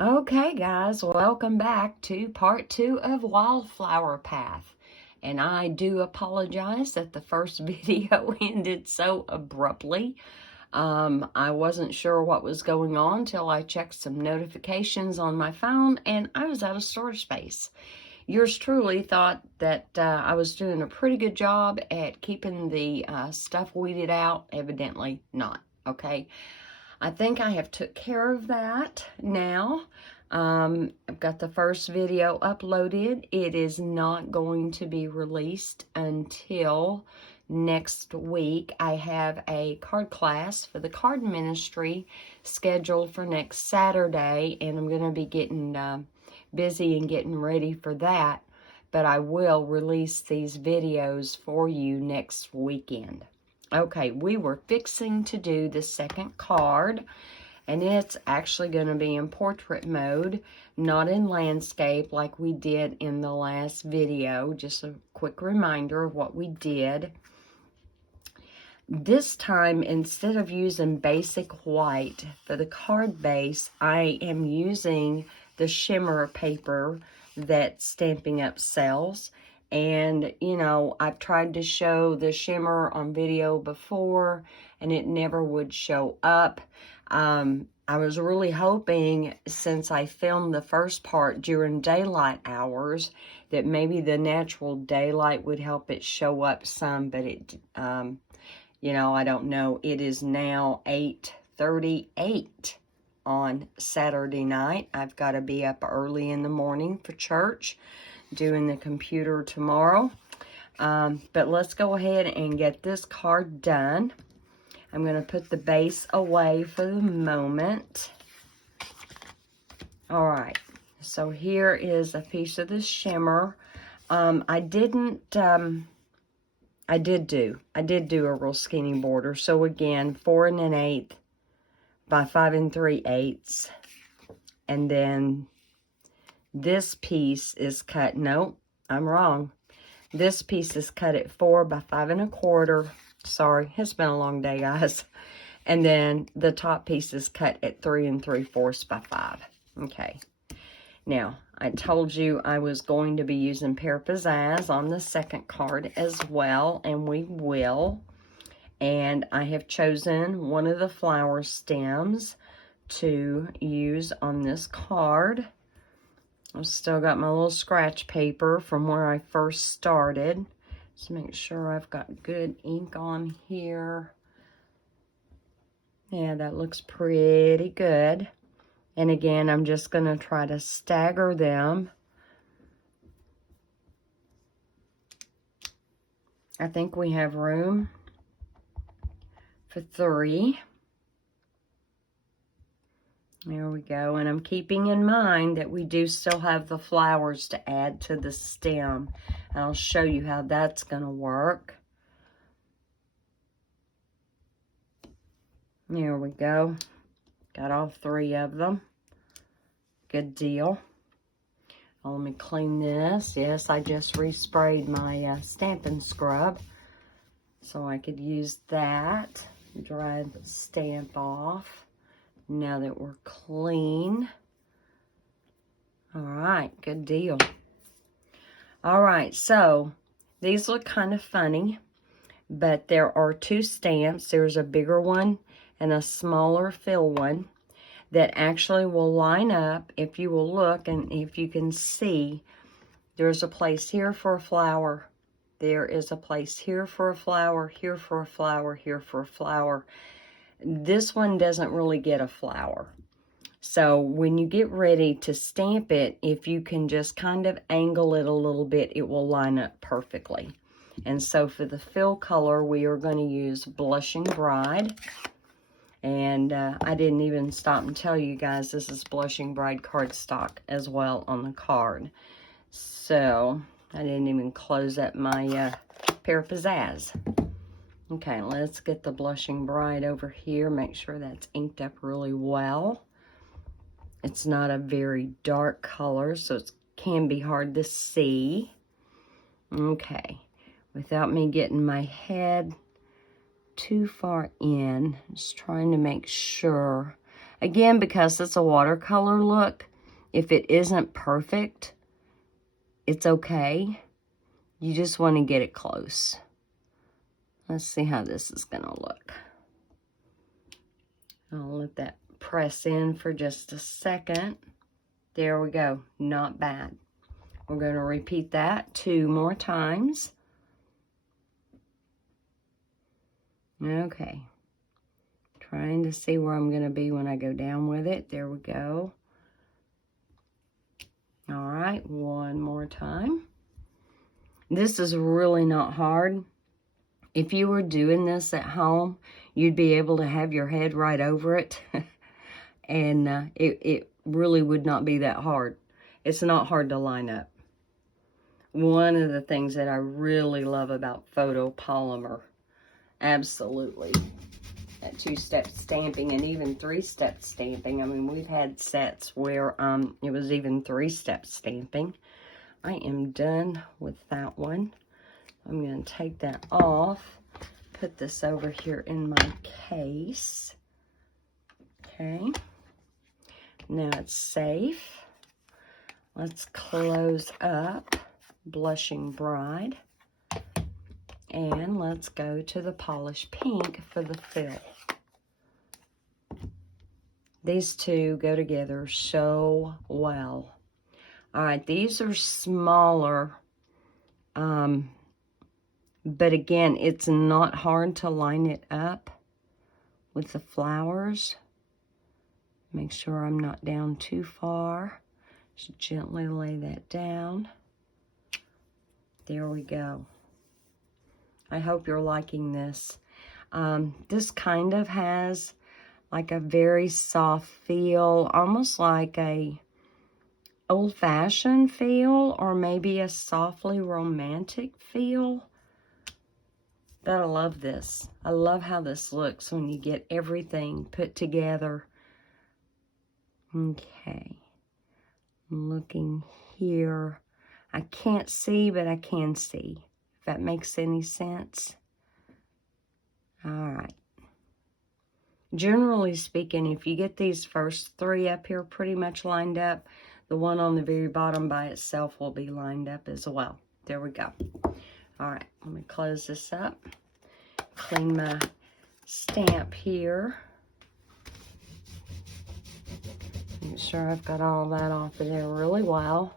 Okay, guys, welcome back to part 2 of Wildflower Path. And I do apologize that the first video ended so abruptly. I wasn't sure what was going on till I checked some notifications on my phone and I was out of storage space. Yours truly thought that I was doing a pretty good job at keeping the stuff weeded out. Evidently not, okay? I think I have took care of that now. I've got the first video uploaded. It is not going to be released until next week. I have a card class for the card ministry scheduled for next Saturday, and I'm going to be getting busy and getting ready for that. But I will release these videos for you next weekend. Okay, we were fixing to do the second card, and it's actually going to be in portrait mode, not in landscape like we did in the last video. Just a quick reminder of what we did. This time, instead of using basic white for the card base, I am using the shimmer paper that Stampin' Up! Sells. And, you know, I've tried to show the shimmer on video before, and it never would show up. I was really hoping, since I filmed the first part during daylight hours, that maybe the natural daylight would help it show up some, but it, you know, I don't know. It is now 8:38 on Saturday night. I've got to be up early in the morning for church, doing the computer tomorrow. But let's go ahead and get this card done. I'm going to put the base away for the moment. All right, so here is a piece of the shimmer. I did do a real skinny border. So again, 4 1/8 by 5 3/8. And then this piece is cut, no, I'm wrong. This piece is cut at 4 by 5 1/4. Sorry, it's been a long day, guys. And then the top piece is cut at 3 3/4 by 5. Okay. Now, I told you I was going to be using Pear Pizzaz on the second card as well, and we will. And I have chosen one of the flower stems to use on this card. I've still got my little scratch paper from where I first started. Just make sure I've got good ink on here. Yeah, that looks pretty good. And again, I'm just going to try to stagger them. I think we have room for 3. There we go. And I'm keeping in mind that we do still have the flowers to add to the stem. I'll show you how that's going to work. There we go. Got all 3 of them. Good deal. Oh, let me clean this. Yes, I just resprayed my Stampin' Scrub, so I could use that. Dry the stamp off. Now that we're clean. All right, good deal. All right, so these look kind of funny, but there are 2 stamps. There's a bigger one and a smaller fill one that actually will line up. If you will look, and if you can see, there's a place here for a flower. There is a place here for a flower, here for a flower, here for a flower. This one doesn't really get a flower. So when you get ready to stamp it, if you can just kind of angle it a little bit, it will line up perfectly. And so for the fill color, we are going to use Blushing Bride. And I didn't even stop and tell you guys this is Blushing Bride cardstock as well on the card. So I didn't even close up my Pear Pizzaz. Okay, let's get the Blushing Bride over here. Make sure that's inked up really well. It's not a very dark color, so it can be hard to see. Okay, without me getting my head too far in, just trying to make sure. Again, because it's a watercolor look, if it isn't perfect, it's okay. You just want to get it close. Let's see how this is going to look. I'll let that press in for just a second. There we go. Not bad. We're going to repeat that 2 more times. Okay. Trying to see where I'm going to be when I go down with it. There we go. All right, 1 more time. This is really not hard. If you were doing this at home, you'd be able to have your head right over it. And it really would not be that hard. It's not hard to line up. One of the things that I really love about photopolymer, absolutely, that 2-step stamping and even 3-step stamping. I mean, we've had sets where it was even 3-step stamping. I am done with that one. I'm going to take that off, put this over here in my case. Okay. Now it's safe. Let's close up Blushing Bride. And let's go to the Polished Pink for the fill. These two go together so well. All right, these are smaller. But again, it's not hard to line it up with the flowers. Make sure I'm not down too far. Just gently lay that down. There we go. I hope you're liking this. This kind of has like a very soft feel, almost like a old-fashioned feel, or maybe a softly romantic feel. But I love this. I love how this looks when you get everything put together. Okay. I'm looking here. I can't see, but I can see. If that makes any sense. All right. Generally speaking, if you get these first 3 up here pretty much lined up, the one on the very bottom by itself will be lined up as well. There we go. All right, let me close this up. Clean my stamp here. Make sure I've got all that off of there really well.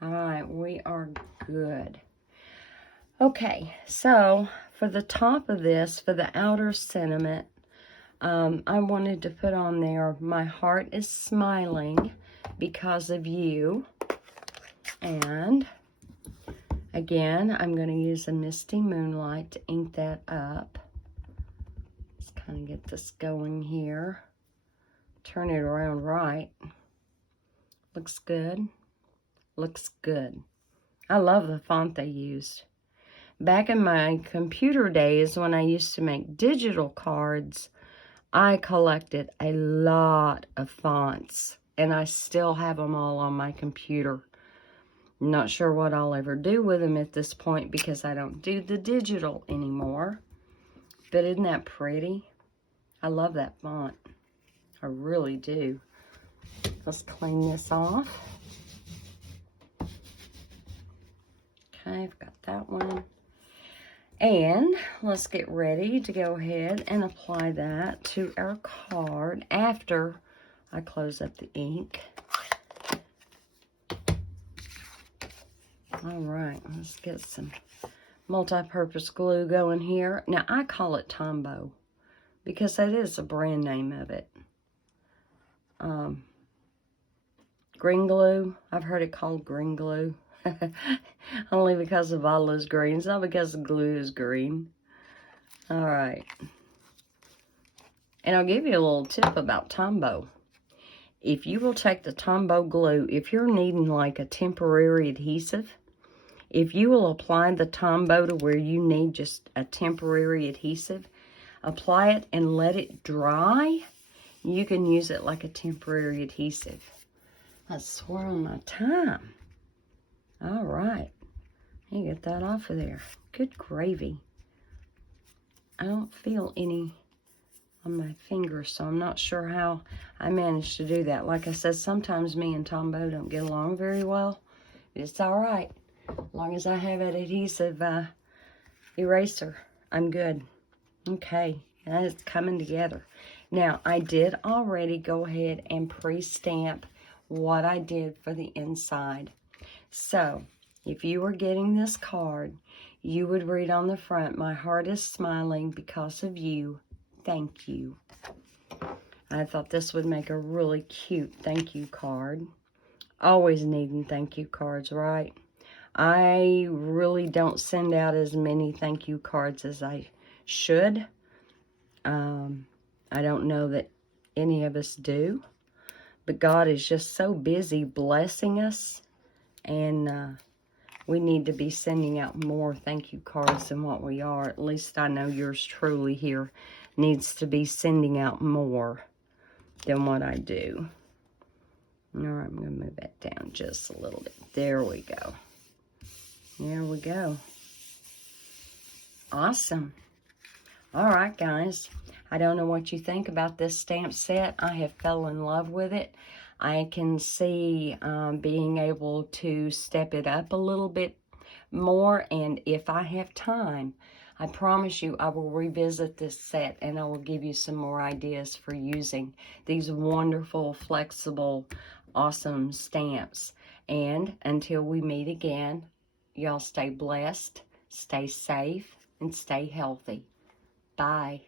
All right, we are good. Okay, so for the top of this, for the outer sentiment, I wanted to put on there, my heart is smiling because of you. And again, I'm going to use a Misty Moonlight to ink that up. Let's kind of get this going here. Turn it around right. Looks good. Looks good. I love the font they used. Back in my computer days when I used to make digital cards, I collected a lot of fonts. And I still have them all on my computer. I'm not sure what I'll ever do with them at this point because I don't do the digital anymore. But isn't that pretty? I love that font. I really do. Let's clean this off. Okay, I've got that one. And let's get ready to go ahead and apply that to our card after I close up the ink. All right, let's get some multi-purpose glue going here. Now, I call it Tombow because that is the brand name of it. Green glue, I've heard it called green glue. Only because the bottle is green, it's not because the glue is green. All right. And I'll give you a little tip about Tombow. If you will take the Tombow glue, if you're needing like a temporary adhesive, if you will apply the Tombow to where you need just a temporary adhesive, apply it and let it dry, you can use it like a temporary adhesive. I swear on my time. All right. You get that off of there. Good gravy. I don't feel any on my finger, so I'm not sure how I managed to do that. Like I said, sometimes me and Tombo don't get along very well. It's all right. As long as I have an adhesive eraser, I'm good. Okay, that is coming together. Now, I did already go ahead and pre-stamp what I did for the inside. So, if you were getting this card, you would read on the front, "My heart is smiling because of you. Thank you." I thought this would make a really cute thank you card. Always needing thank you cards, right? I really don't send out as many thank you cards as I should. I don't know that any of us do. But God is just so busy blessing us. And we need to be sending out more thank you cards than what we are. At least I know yours truly here needs to be sending out more than what I do. All right, I'm going to move that down just a little bit. There we go. There we go. Awesome. All right, guys. I don't know what you think about this stamp set. I have fell in love with it. I can see being able to step it up a little bit more, and if I have time, I promise you I will revisit this set and I will give you some more ideas for using these wonderful, flexible, awesome stamps. And until we meet again, y'all stay blessed, stay safe, and stay healthy. Bye.